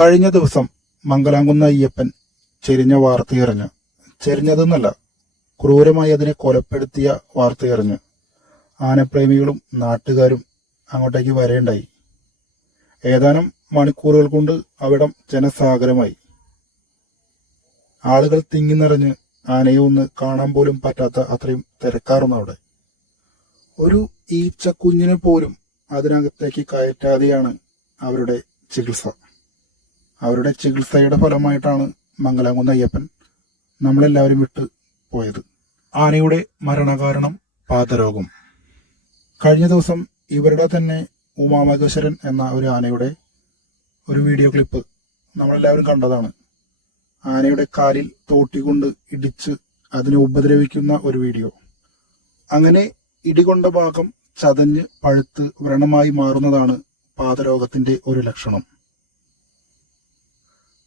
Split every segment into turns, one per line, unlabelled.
കഴിഞ്ഞ ദിവസം മംഗലാംകുന്ന അയ്യപ്പൻ ചെരിഞ്ഞ വാർത്തയറിഞ്ഞ്. ചെരിഞ്ഞതെന്നല്ല ക്രൂരമായി അതിനെ കൊലപ്പെടുത്തിയ വാർത്തയറിഞ്ഞ്. ആനപ്രേമികളും നാട്ടുകാരും അങ്ങോട്ടേക്ക് വരേണ്ടായി. ഏതാനും മണിക്കൂറുകൾ കൊണ്ട് അവിടം ജനസാഗരമായി. ആളുകൾ തിങ്ങി നിറഞ്ഞ് ആനയെ ഒന്ന് കാണാൻ പോലും പറ്റാത്ത അത്രയും തിരക്കാറുന്നു അവിടെ. ഒരു ഈച്ചക്കുഞ്ഞിനെ പോലും അതിനകത്തേക്ക് കയറ്റാതെയാണ് അവരുടെ ചികിത്സ. അവരുടെ ചികിത്സയുടെ ഫലമായിട്ടാണ് മംഗലാംകുന്ന് അയ്യപ്പൻ നമ്മളെല്ലാവരും വിട്ട് പോയത്. ആനയുടെ മരണകാരണം പാദരോഗം കഴിഞ്ഞ ദിവസം ഇവരുടെ തന്നെ ഉമാമകേശ്വരൻ എന്ന ഒരു ആനയുടെ ഒരു വീഡിയോ ക്ലിപ്പ് നമ്മളെല്ലാവരും കണ്ടതാണ്. ആനയുടെ കാലിൽ തോട്ടികൊണ്ട് ഇടിച്ച് അതിനെ ഉപദ്രവിക്കുന്ന ഒരു വീഡിയോ. അങ്ങനെ ഇടികൊണ്ട ഭാഗം ചതഞ്ഞ് പഴുത്ത് വ്രണമായി മാറുന്നതാണ് പാദരോഗത്തിന്റെ ഒരു ലക്ഷണം.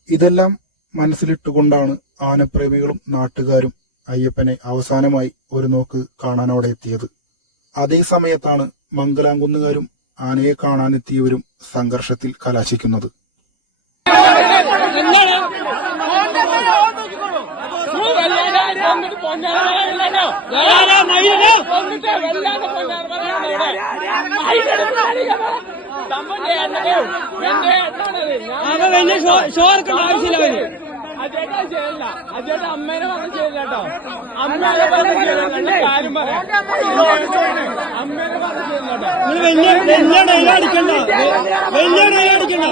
ഇതെല്ലാം മനസ്സിലിട്ടുകൊണ്ടാണ് ആനപ്രേമികളും നാട്ടുകാരും അയ്യപ്പനെ അവസാനമായി ഒരു നോക്ക് കാണാനോടെ എത്തിയത്. അതേ സമയത്താണ് മംഗലാംകുന്നുകാരും ആനയെ കാണാനെത്തിയവരും സംഘർഷത്തിൽ കലാശിക്കുന്നത്.
അവൻ വലിയ ഷോ ഇറക്കേണ്ട ആവശ്യമില്ല അവന്.
അജേട്ടാ ചെയ്യല്ല അജേട്ടാ അമ്മേനെ പറഞ്ഞ ചെയ്യില്ല കേട്ടോ. അമ്മേനെ പറഞ്ഞ ചെയ്യില്ല കാര്യം പറയാം. അമ്മേനെ പറഞ്ഞ ചെയ്യില്ല കേട്ടോ.
വലിയ വലിയ വലിയ